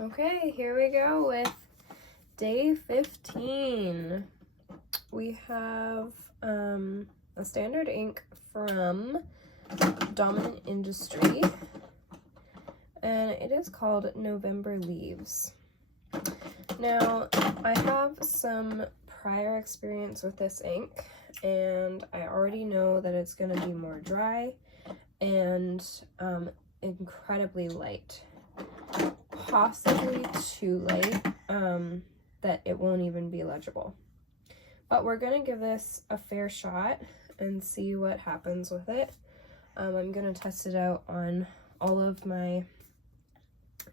Okay, here we go with day 15. We have a standard ink from Dominant Industry, and it is called November Leaves. Now, I have some prior experience with this ink, and I already know that it's going to be more dry and incredibly light. Possibly too light that it won't even be legible. But we're going to give this a fair shot and see what happens with it. I'm going to test it out on all of my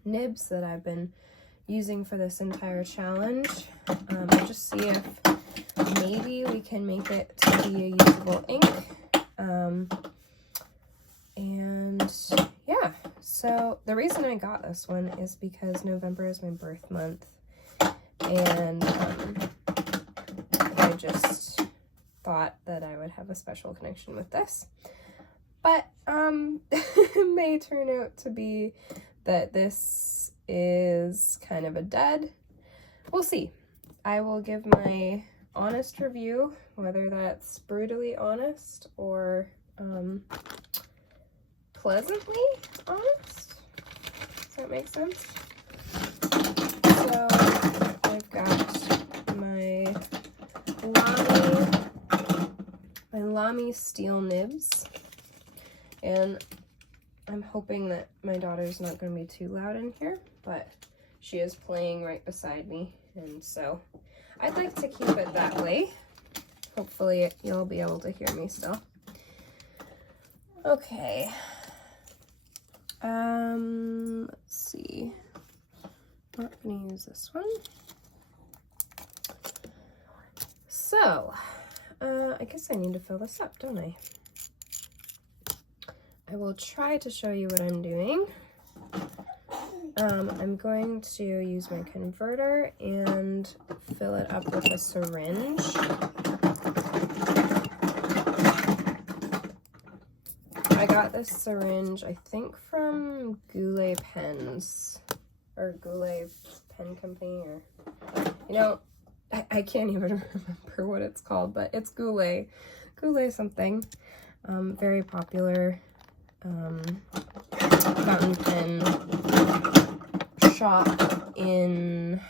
nibs that I've been using for this entire challenge. Just see if maybe we can make it to be a usable ink. And yeah, so the reason I got this one is because November is my birth month, and I just thought that I would have a special connection with this. But it may turn out to be that this is kind of a dud. We'll see. I will give my honest review, whether that's brutally honest or pleasantly honest. Does that make sense? So I've got my Lamy steel nibs, and I'm hoping that my daughter's not going to be too loud in here, but she is playing right beside me, and so I'd like to keep it that way. Hopefully you'll be able to hear me still. Okay. Let's see. I'm not going to use this one. So, I guess I need to fill this up, don't I? I will try to show you what I'm doing. I'm going to use my converter and fill it up with a syringe. I got this syringe, I think, from Goulet Pens, or Goulet Pen Company, or, you know, I can't even remember what it's called, but it's Goulet something. Very popular fountain pen shop in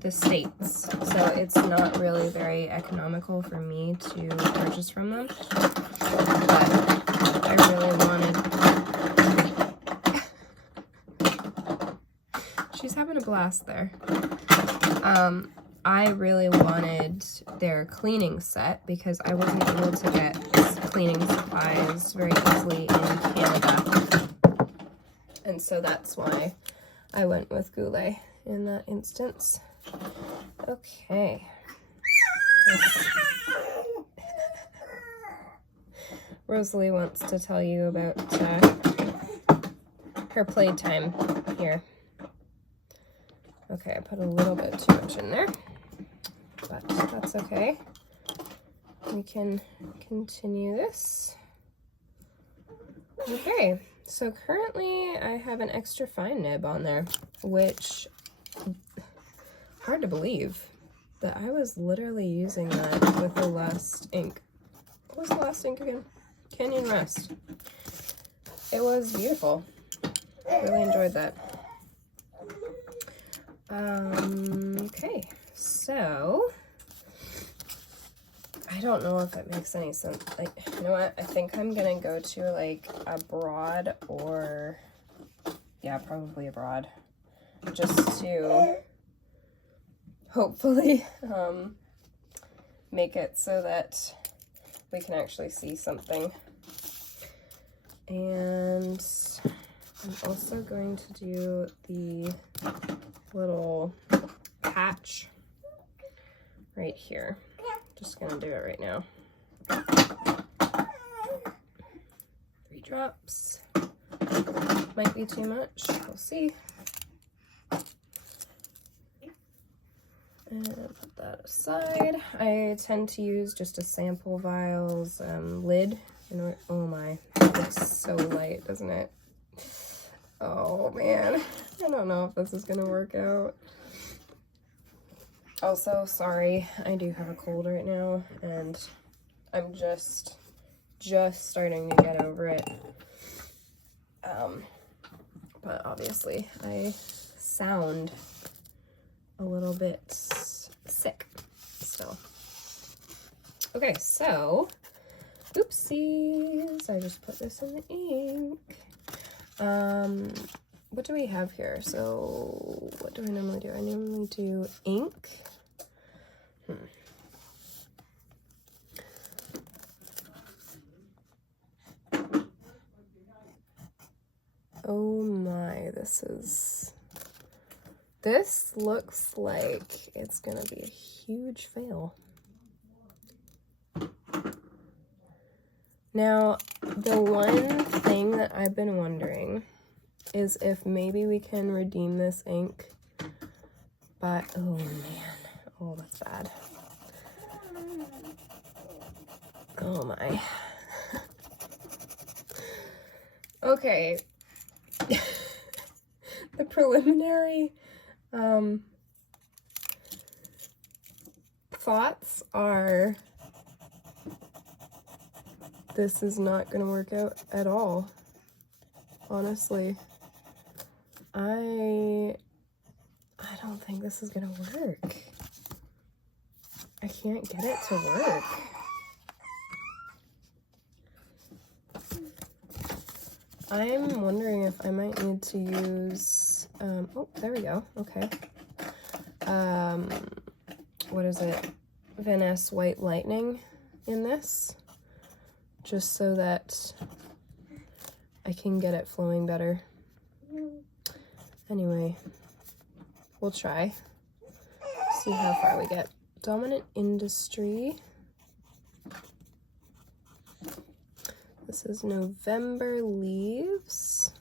the States, so it's not really very economical for me to purchase from them, but I really wanted, she's having a blast there. I really wanted their cleaning set because I wasn't able to get cleaning supplies very easily in Canada. And so that's why I went with Goulet in that instance. Okay. Rosalie wants to tell you about her playtime here. Okay, I put a little bit too much in there, but that's okay. We can continue this. Okay, so currently I have an extra fine nib on there, which, hard to believe that I was literally using that with the last ink. What was the last ink again? Canyon Rest. It was beautiful. Really enjoyed that. Okay, so I don't know if it makes any sense. Like, you know what? I think I'm gonna go to like a broad, or yeah, probably a broad, just to hopefully make it so that we can actually see something. And I'm also going to do the little patch right here. Just gonna do it right now. 3 drops. Might be too much, we'll see. And put that aside. I tend to use just a sample vial's lid. And oh my, it looks so light, doesn't it? Oh man, I don't know if this is gonna work out. Also, sorry, I do have a cold right now, and I'm just starting to get over it. But obviously I sound a little bit sick still. Okay, so, oopsies, I just put this in the ink. What do we have here? So, what do I normally do? I normally do ink. Oh my, this looks like it's gonna be a huge fail. Now, the one thing that I've been wondering is if maybe we can redeem this ink by, oh man, oh that's bad. Oh my. Okay. The preliminary thoughts are this is not gonna work out at all. Honestly, I don't think this is gonna work. I can't get it to work. I'm wondering if I might need to use, oh, there we go, okay. What is it? Venice White Lightning in this, just so that I can get it flowing better. Anyway, we'll try. See how far we get. Dominant Industry. This is November Leaves.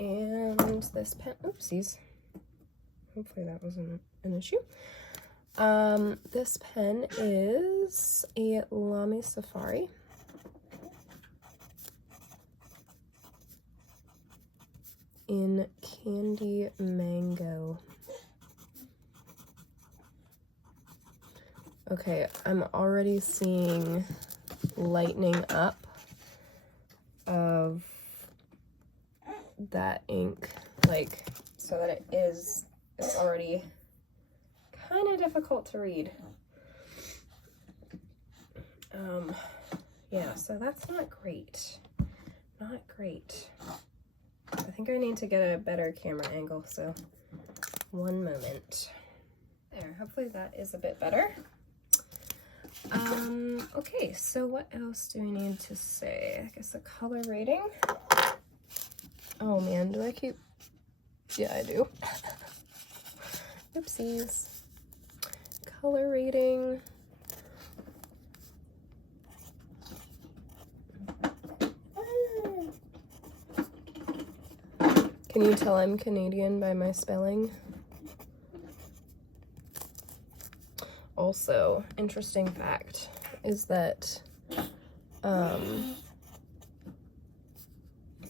And this pen, oopsies. Hopefully that wasn't an issue. This pen is a Lamy Safari. In Candy Mango. Okay, I'm already seeing lightening up of that ink, like, so that it's already kind of difficult to read. Yeah, so that's not great. Not great. I think I need to get a better camera angle, so one moment. There, hopefully that is a bit better. Okay, so what else do we need to say? I guess the color rating. Oh man, do I keep... Yeah, I do. Oopsies. Color rating. Can you tell I'm Canadian by my spelling? Also, interesting fact is that I'm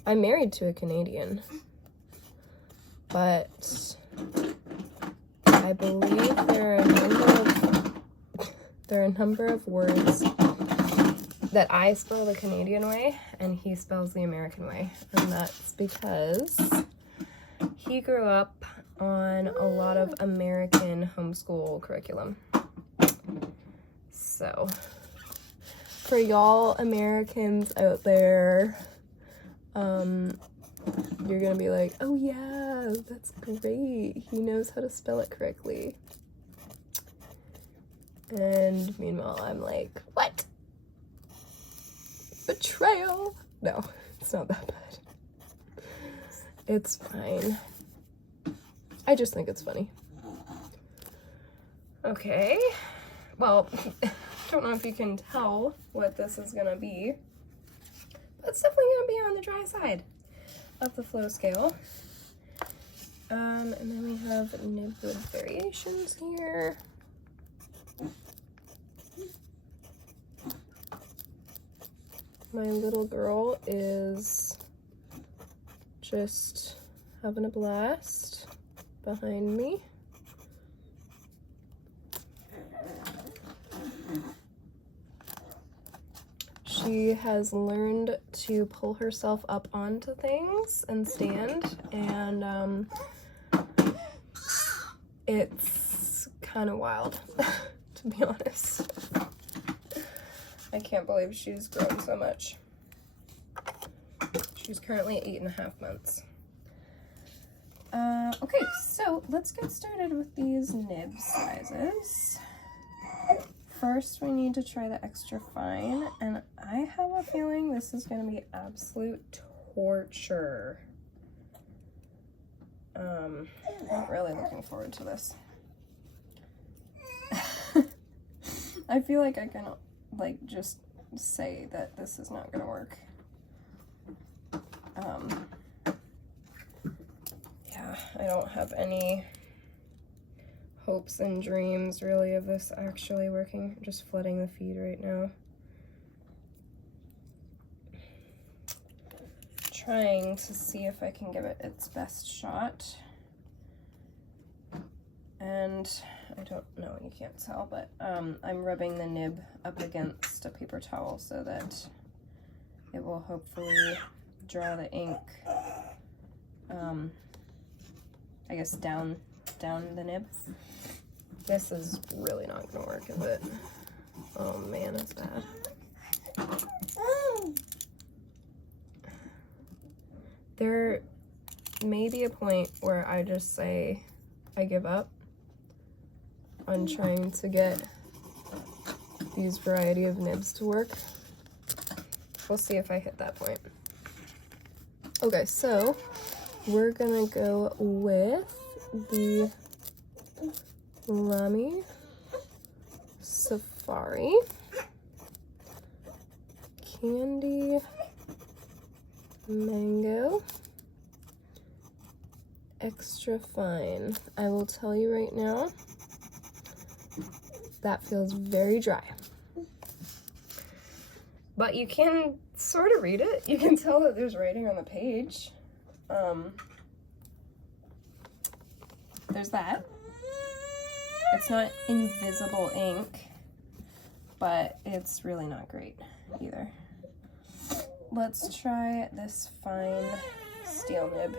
married to a Canadian, but I believe there are a number of words that I spell the Canadian way and he spells the American way, and that's because he grew up on a lot of American homeschool curriculum. So, for y'all Americans out there, you're gonna be like, oh yeah, that's great, he knows how to spell it correctly. And meanwhile, I'm like, what? Betrayal? No, it's not that bad. It's fine. I just think it's funny. Okay, well, I don't know if you can tell what this is gonna be, but it's definitely gonna be on the dry side of the flow scale. And then we have nib wood variations here. My little girl is just having a blast behind me. She has learned to pull herself up onto things and stand, and it's kind of wild, to be honest. I can't believe she's grown so much. She's currently 8.5 months. Okay, so let's get started with these nib sizes. First, we need to try the extra fine, and I have a feeling this is going to be absolute torture. I'm really looking forward to this. I feel like I can, like, just say that this is not going to work. Yeah, I don't have any hopes and dreams really of this actually working. I'm just flooding the feed right now. Trying to see if I can give it its best shot. And I don't know, you can't tell, but I'm rubbing the nib up against a paper towel so that it will hopefully draw the ink, I guess down the nib. This is really not gonna work, is it? Oh man, it's bad. There may be a point where I just say I give up on trying to get these variety of nibs to work. We'll see if I hit that point. Okay, so we're gonna go with the Lamy Safari Candy Mango Extra Fine. I will tell you right now, that feels very dry. But you can sort of read it. You can tell that there's writing on the page. There's that. It's not invisible ink, but it's really not great either. Let's try this fine steel nib.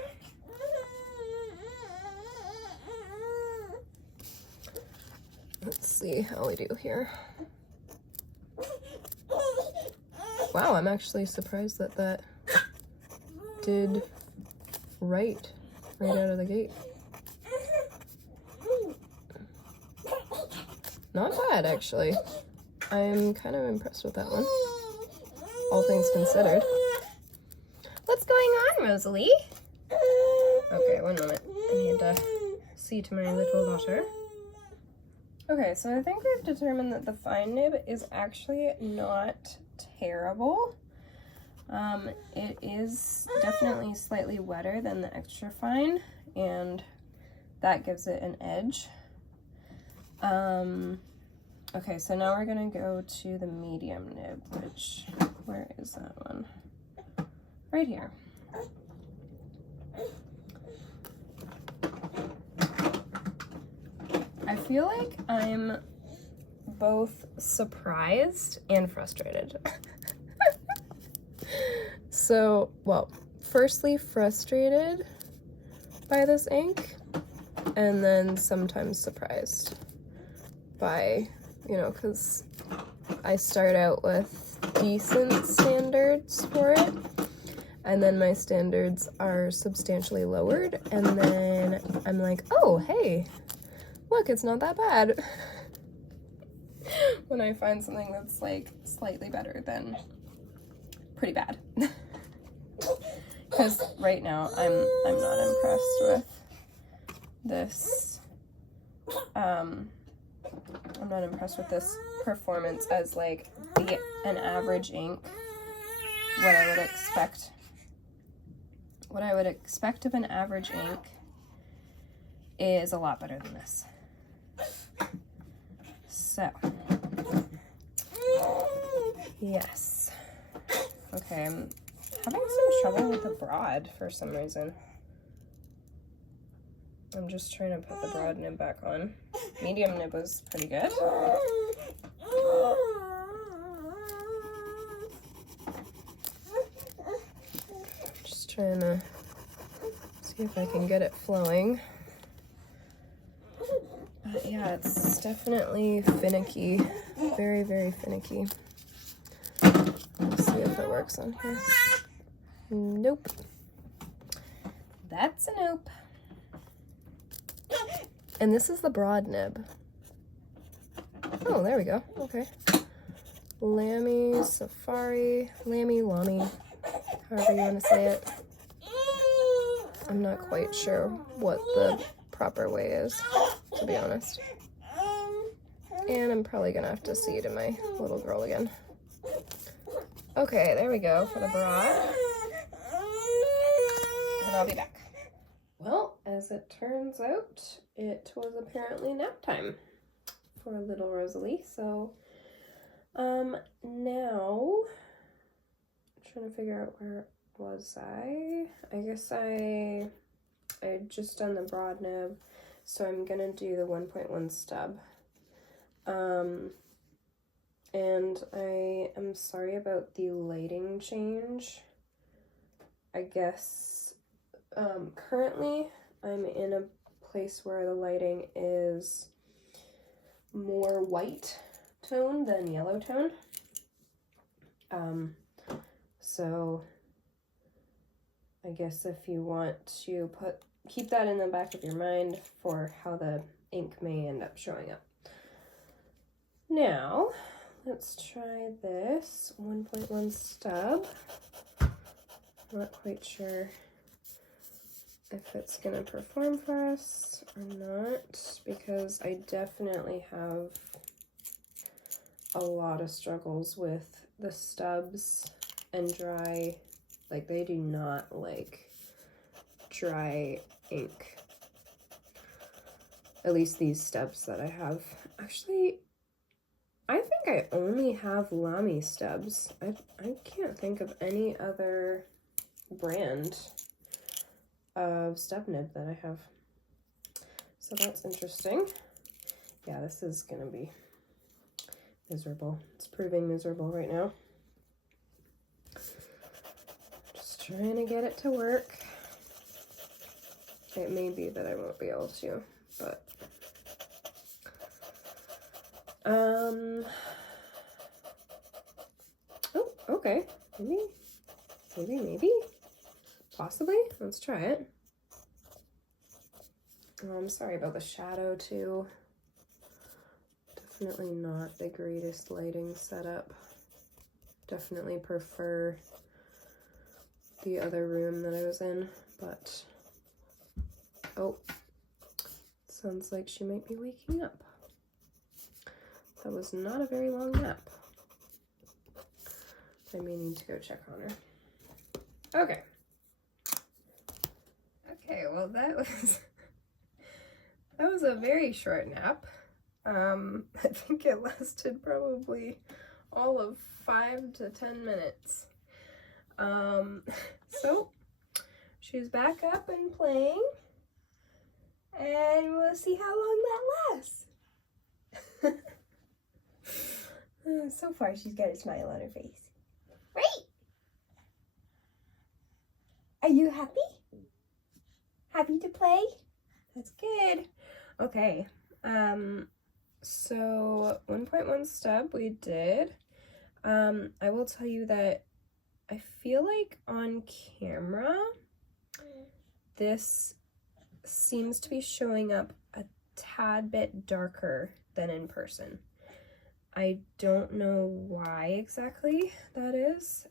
Let's see how we do here. Wow, I'm actually surprised that that did right out of the gate. Not bad, actually. I'm kind of impressed with that one, all things considered. What's going on, Rosalie? Okay, one moment. I need to see to my little daughter. Okay, so I think we've determined that the fine nib is actually not terrible. It is definitely slightly wetter than the extra fine, and that gives it an edge. Okay, so now we're gonna go to the medium nib, which, where is that one? Right here. I feel like I'm both surprised and frustrated. So, well, firstly frustrated by this ink, and then sometimes surprised by, you know, because I start out with decent standards for it, and then my standards are substantially lowered, and then I'm like, oh, hey, look, it's not that bad. When I find something that's like slightly better than pretty bad. Because right now I'm not impressed with this. I'm not impressed with this performance as like an average ink. What I would expect of an average ink is a lot better than this. So, yes. Okay, I'm having some trouble with the broad for some reason. I'm just trying to put the broad nib back on. Medium nib was pretty good. Just trying to see if I can get it flowing. But yeah, it's definitely finicky. Very, very finicky. Let's see if it works on here. Nope. That's a nope. And this is the broad nib. Oh, there we go. Okay. Lamy Safari. Lamy, however you want to say it. I'm not quite sure what the proper way is, to be honest. And I'm probably gonna have to see to my little girl again. Okay, there we go for the broad. And I'll be back. Well, as it turns out, it was apparently nap time for little Rosalie. So, now I'm trying to figure out where was I? I guess I just done the broad nib, so I'm gonna do the 1.1 stub. And I am sorry about the lighting change. I guess currently I'm in a place where the lighting is more white tone than yellow tone. So I guess if you want to keep that in the back of your mind for how the ink may end up showing up. Now, let's try this 1.1 stub. Not quite sure if it's gonna perform for us or not, because I definitely have a lot of struggles with the stubs and dry. Like, they do not like dry ink. At least these stubs that I have. Actually, I think I only have Lamy stubs. I can't think of any other brand of stub nib that I have. So that's interesting. Yeah, this is gonna be miserable. It's proving miserable right now. Just trying to get it to work. It may be that I won't be able to, but oh, okay. Maybe. Possibly. Let's try it. Oh, I'm sorry about the shadow too. Definitely not the greatest lighting setup. Definitely prefer the other room that I was in, but oh, sounds like she might be waking up. That was not a very long nap. I may need to go check on her. Okay. Okay, well that was a very short nap. I think it lasted probably all of 5 to 10 minutes. So she's back up and playing, and we'll see how long that lasts. So far she's got a smile on her face. Right? Are you happy? Happy to play? That's good. Okay, so 1.1 stub we did. I will tell you that I feel like on camera, this seems to be showing up a tad bit darker than in person. I don't know why exactly that is.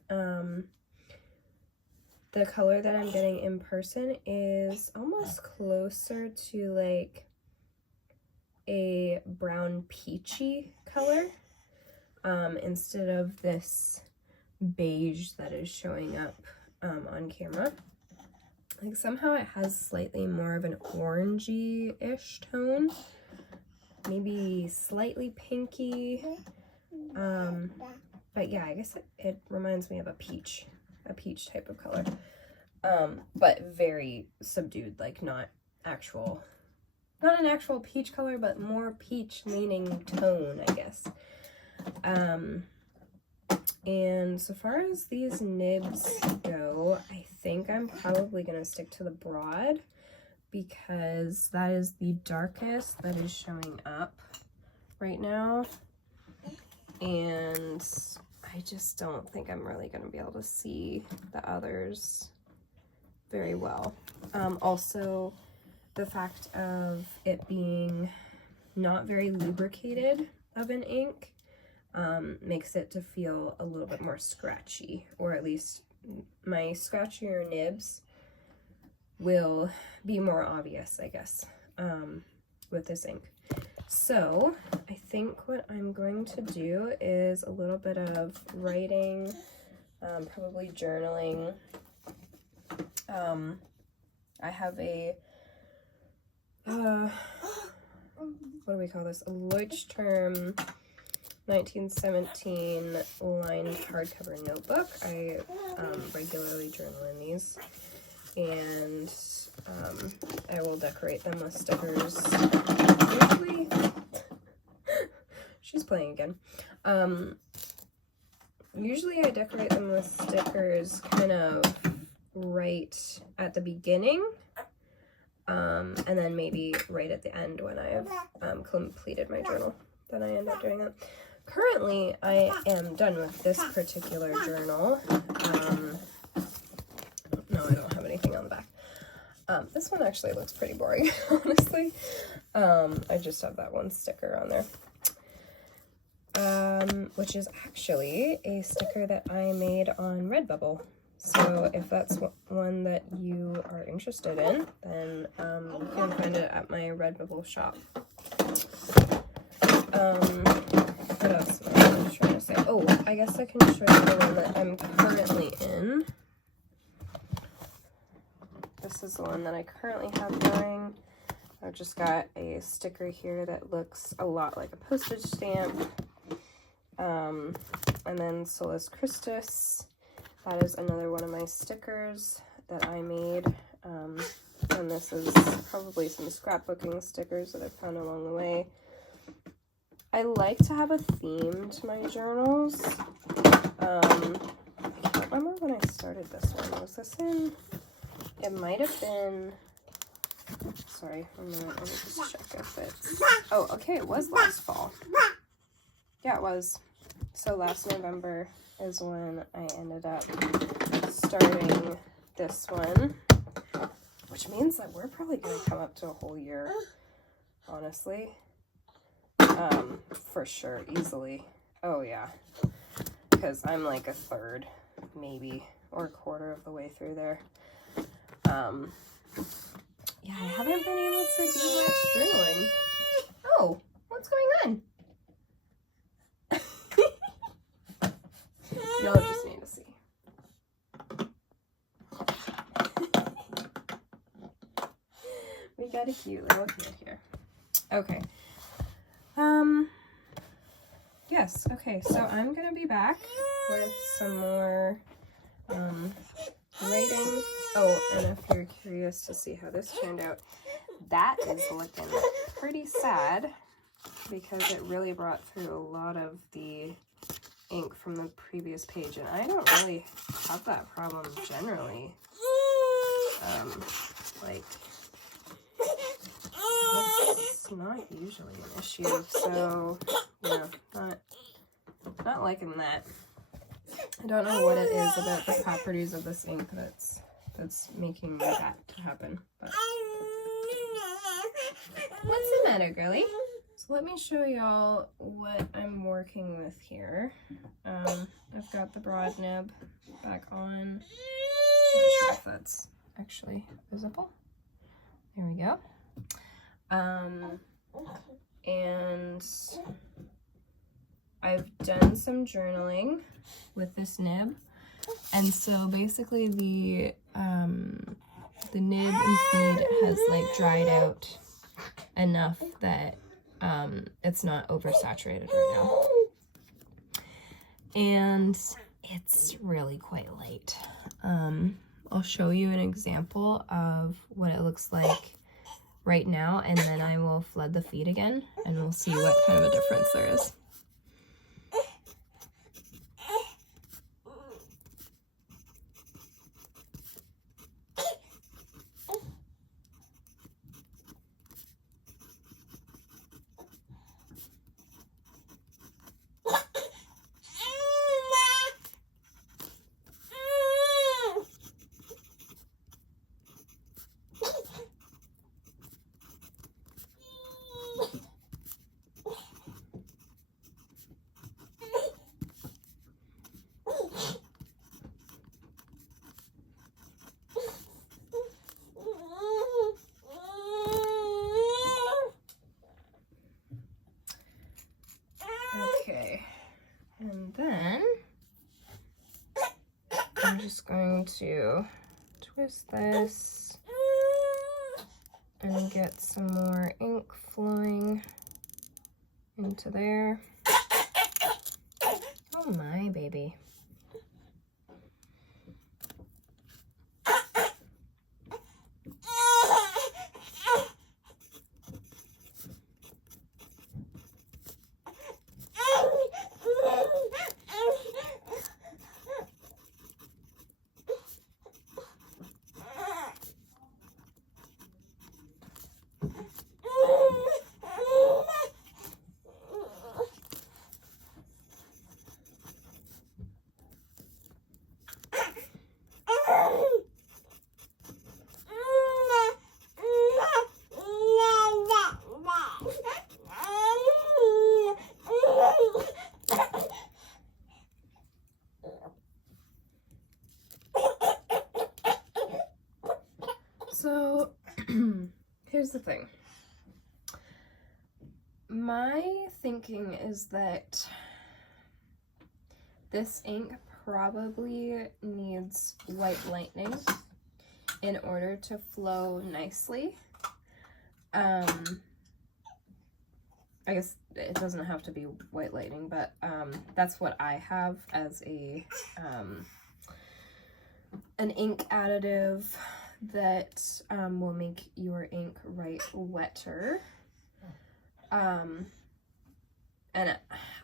The color that I'm getting in person is almost closer to like a brown peachy color, instead of this beige that is showing up on camera. Like somehow it has slightly more of an orangey-ish tone, maybe slightly pinky. But yeah, I guess it reminds me of a peach type of color. But very subdued, like not an actual peach color, but more peach leaning tone, I guess. And so far as these nibs go, I think I'm probably going to stick to the broad because that is the darkest that is showing up right now. And I just don't think I'm really going to be able to see the others very well. Also, the fact of it being not very lubricated of an ink makes it to feel a little bit more scratchy, or at least my scratchier nibs will be more obvious, I guess, with this ink. So I think what I'm going to do is a little bit of writing, probably journaling. I have a what do we call this? A Leuchtturm 1917 lined hardcover notebook. I regularly journal in these, and I will decorate them with stickers. Usually, she's playing again. Usually I decorate them with stickers kind of right at the beginning, and then maybe right at the end when I've completed my journal. Then I end up doing that. Currently, I am done with this particular journal. No, I don't have anything on the back. This one actually looks pretty boring, honestly. I just have that one sticker on there, which is actually a sticker that I made on Redbubble. So if that's one that you are interested in, then you can find it at my Redbubble shop. What else am I trying to say? Oh, I guess I can show you the one that I'm currently in. This is the one that I currently have going. I've just got a sticker here that looks a lot like a postage stamp. And then Solus Christus. That is another one of my stickers that I made. And this is probably some scrapbooking stickers that I found along the way. I like to have a theme to my journals. I can't remember when I started this one. Was this in... It might have been... Sorry, let me just check if it's... Oh, okay, it was last fall. Yeah, it was. So last November is when I ended up starting this one, which means that we're probably going to come up to a whole year, honestly. For sure, easily. Oh yeah, because I'm like a third, maybe, or a quarter of the way through there. Yeah, I haven't been able to do much journaling. Oh, what's going on? Y'all just need to see. We got a cute little kid here. Okay. Yes, okay, so I'm gonna be back with some more writing. Oh, and if you're curious to see how this turned out, that is looking pretty sad because it really brought through a lot of the ink from the previous page, and I don't really have that problem generally. Like, that's not usually an issue, so yeah, not liking that. I don't know what it is about the properties of this ink that's making that to happen. But what's the matter, girly? So let me show y'all what I'm working with here. I've got the broad nib back on. Not sure if that's actually visible. There we go. And I've done some journaling with this nib, and so basically the nib and feed has like dried out enough that it's not oversaturated right now. and it's really quite light. I'll show you an example of what it looks like right now, and then I will flood the feed again, and we'll see what kind of a difference there is. Okay, and then I'm just going to twist this and get some more ink flowing into there. Oh my baby. So here's the thing. My thinking is that this ink probably needs white lightning in order to flow nicely. I guess it doesn't have to be white lightning, but that's what I have as a an ink additive that will make your ink write wetter. And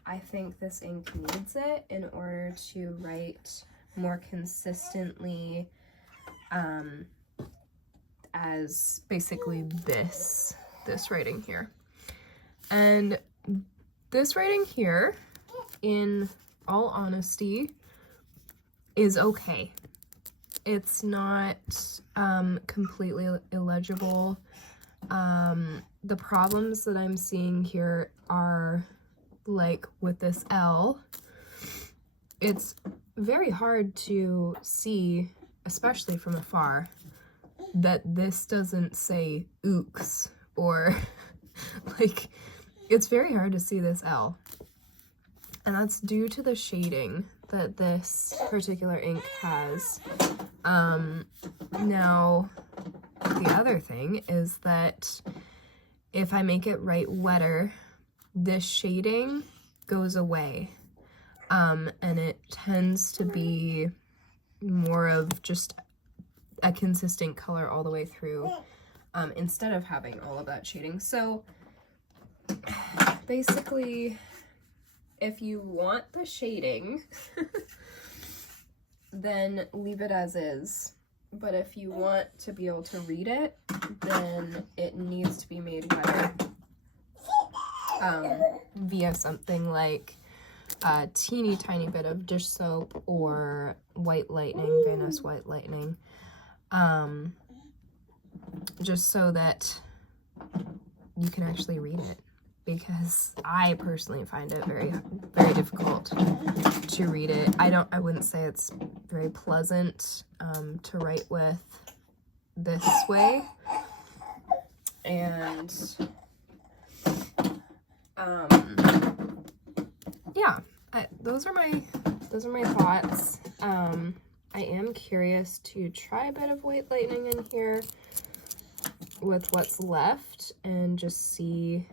I think this ink needs it in order to write more consistently, as basically this writing here. And this writing here, in all honesty, is okay. It's not completely illegible. The problems that I'm seeing here are, like with this L, it's very hard to see, especially from afar, that this doesn't say ooks, or like, it's very hard to see this L. And that's due to the shading that this particular ink has. Now, the other thing is that if I make it write wetter, this shading goes away, and it tends to be more of just a consistent color all the way through, instead of having all of that shading. So basically, if you want the shading, then leave it as is. But if you want to be able to read it, then it needs to be made wetter, via something like a teeny tiny bit of dish soap or white lightning, Vanish white lightning, just so that you can actually read it, because I personally find it very, very difficult to read it. I wouldn't say it's very pleasant to write with this way. And yeah, those are my thoughts. I am curious to try a bit of white lightning in here with what's left and just see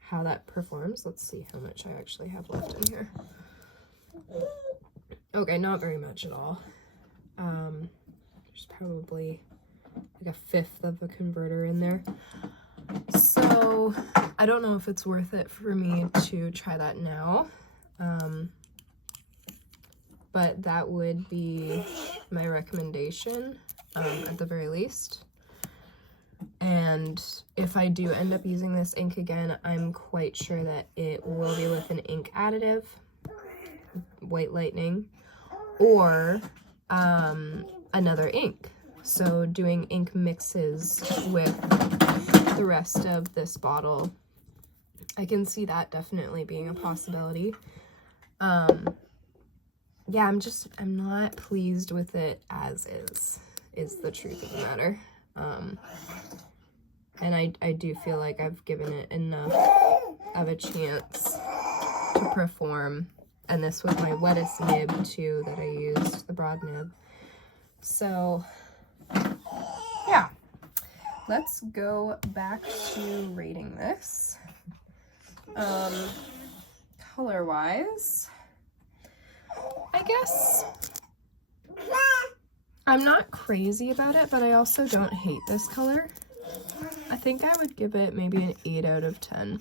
how that performs. Let's see how much I actually have left in here. Okay, not very much at all. There's probably like a fifth of a converter in there. So I don't know if it's worth it for me to try that now. But that would be my recommendation, at the very least. And if I do end up using this ink again, I'm quite sure that it will be with an ink additive, White Lightning, or another ink. So doing ink mixes with the rest of this bottle, I can see that definitely being a possibility. Yeah, I'm not pleased with it as is the truth of the matter. And I do feel like I've given it enough of a chance to perform. And this was my wettest nib too that I used, the broad nib. So yeah, let's go back to rating this. Color-wise, I guess I'm not crazy about it, but I also don't hate this color. I think I would give it maybe an 8 out of 10.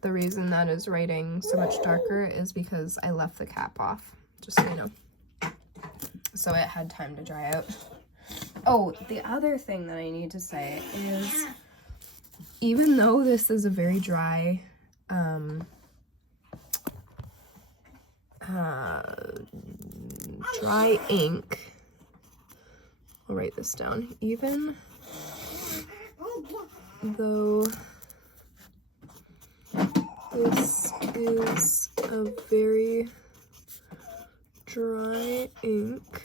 The reason that is writing so much darker is because I left the cap off, just so you know. So it had time to dry out. Oh, the other thing that I need to say is, even though this is a very dry dry ink, I'll write this down, even though this is a very dry ink,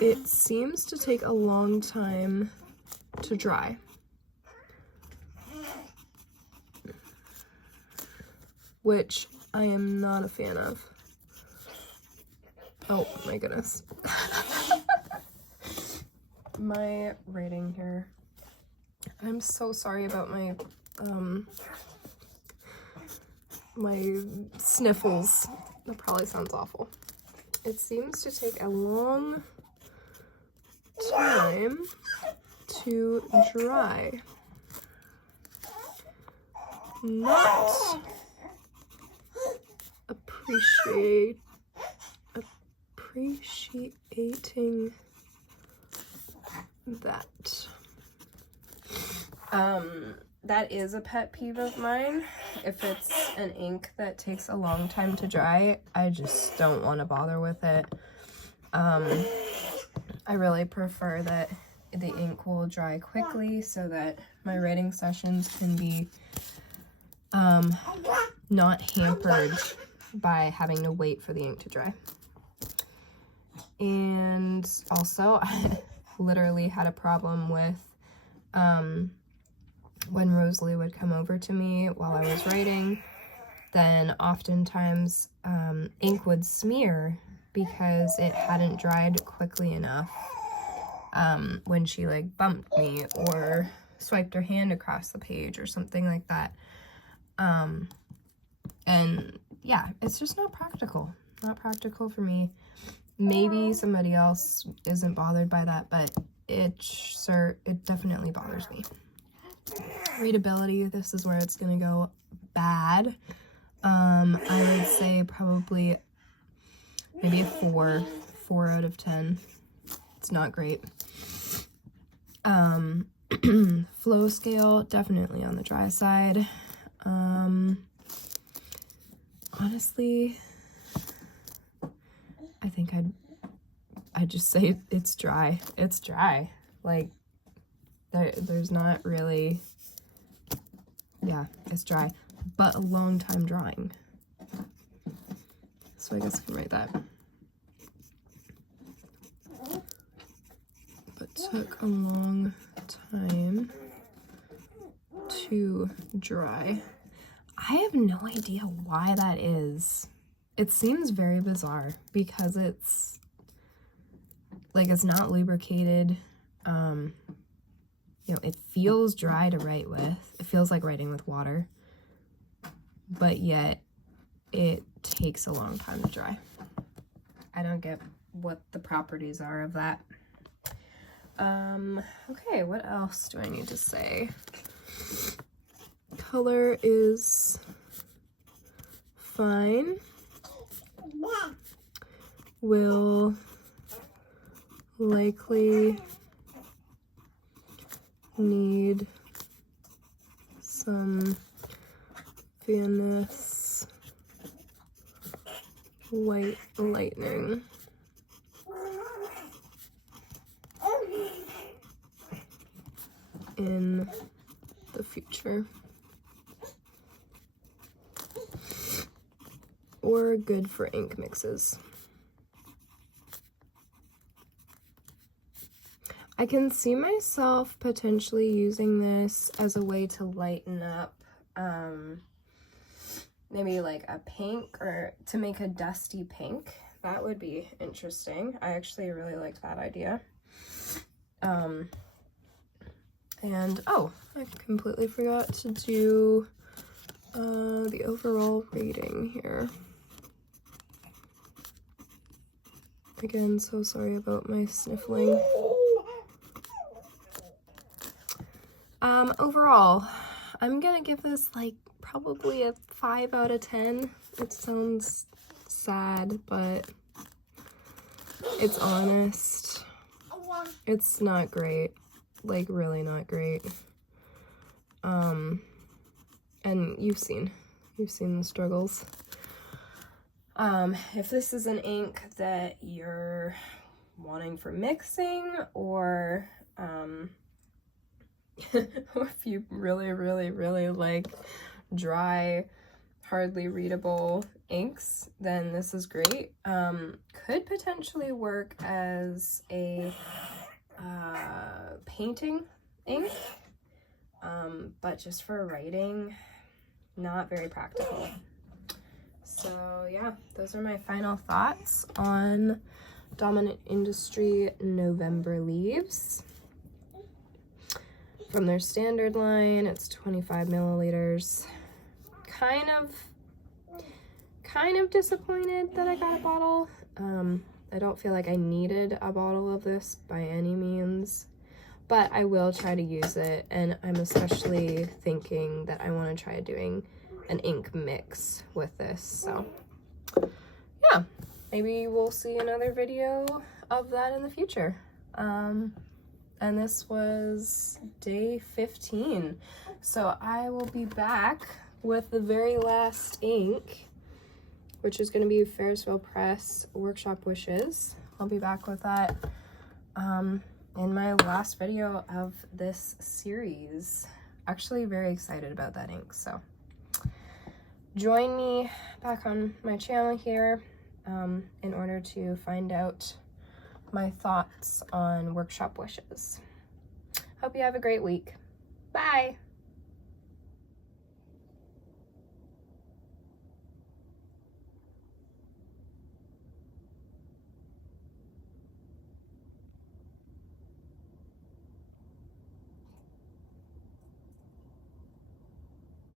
it seems to take a long time to dry. Which I am not a fan of. Oh my goodness. My rating here. I'm so sorry about my my sniffles. That probably sounds awful. It seems to take a long time to dry. Not appreciating that. That is a pet peeve of mine. If it's an ink that takes a long time to dry, I just don't want to bother with it. I really prefer that the ink will dry quickly so that my writing sessions can be not hampered by having to wait for the ink to dry. And also, I literally had a problem with when Rosalie would come over to me while I was writing, then oftentimes ink would smear because it hadn't dried quickly enough when she like bumped me or swiped her hand across the page or something like that. And yeah, it's just not practical for me. Maybe somebody else isn't bothered by that, but it definitely bothers me. Readability, this is where it's gonna go bad. I would say probably maybe a 4 out of 10. It's not great. Flow scale, definitely on the dry side. Honestly, I think I'd just say it's dry. It's dry. Like, there's not really, yeah, it's dry, but a long time drying. So I guess I can write that. But took a long time to dry. I have no idea why that is. It seems very bizarre because it's like it's not lubricated. You know, it feels dry to write with. It feels like writing with water. but yet it takes a long time to dry. I don't get what the properties are of that. Okay, what else do I need to say? Color is fine. Will likely need some Venice white lightning. In the future. Or good for ink mixes. I can see myself potentially using this as a way to lighten up maybe like a pink, or to make a dusty pink. That would be interesting. I actually really like that idea. And oh, I completely forgot to do the overall rating here. Again, so sorry about my sniffling. Overall, I'm gonna give this like probably a 5 out of 10. It sounds sad, but it's honest. It's not great. Like, really not great. And you've seen the struggles. If this is an ink that you're wanting for mixing, or or if you really like dry, hardly readable inks, then this is great. Could potentially work as a painting ink, but just for writing, not very practical. So yeah, those are my final thoughts on Dominant Industry November Leaves. From their standard line, it's 25 milliliters. Kind of disappointed that I got a bottle. I don't feel like I needed a bottle of this by any means, but I will try to use it, and I'm especially thinking that I want to try doing an ink mix with this. So yeah, maybe we'll see another video of that in the future. And this was day 15. So I will be back with the very last ink, which is going to be Ferrisville Press Workshop Wishes. I'll be back with that in my last video of this series. Actually very excited about that ink, so join me back on my channel here in order to find out my thoughts on Workshop Wishes. Hope you have a great week. Bye!